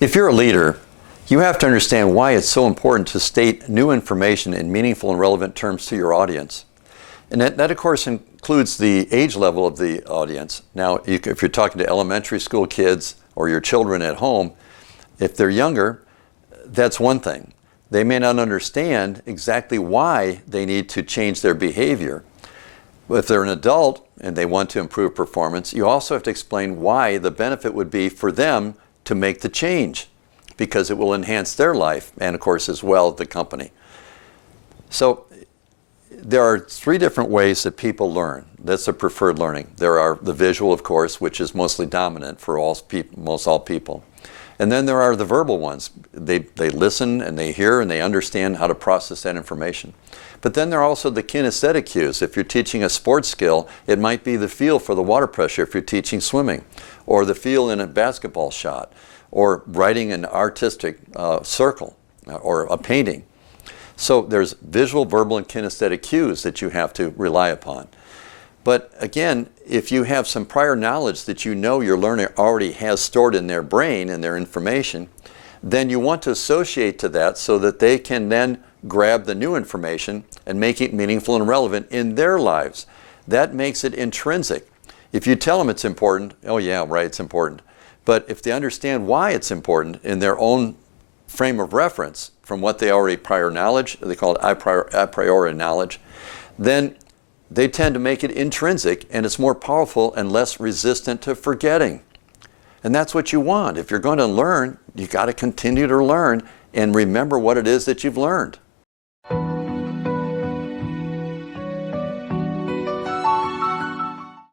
If you're a leader, you have to understand why it's so important to state new information in meaningful and relevant terms to your audience. And that of course, includes the age level of the audience. Now, if you're talking to elementary school kids or your children at home, if they're younger, that's one thing. They may not understand exactly why they need to change their behavior. If they're an adult and they want to improve performance, you also have to explain why the benefit would be for them to make the change, because it will enhance their life and, of course, as well, the company. So there are three different ways that people learn. That's the preferred learning. There are the visual, of course, which is mostly dominant for most all people. And then there are the verbal ones. They listen and they hear and they understand how to process that information. But then there are also the kinesthetic cues. If you're teaching a sports skill, it might be the feel for the water pressure if you're teaching swimming, or the feel in a basketball shot, or writing an artistic circle, or a painting. So there's visual, verbal, and kinesthetic cues that you have to rely upon. But again, if you have some prior knowledge that you know your learner already has stored in their brain and their information, then you want to associate to that so that they can then grab the new information and make it meaningful and relevant in their lives. That makes it intrinsic. If you tell them it's important, oh yeah, right, it's important. But if they understand why it's important in their own frame of reference from what they already prior knowledge, they call it a priori knowledge, then they tend to make it intrinsic, and it's more powerful and less resistant to forgetting. And that's what you want. If you're going to learn, you got to continue to learn and remember what it is that you've learned.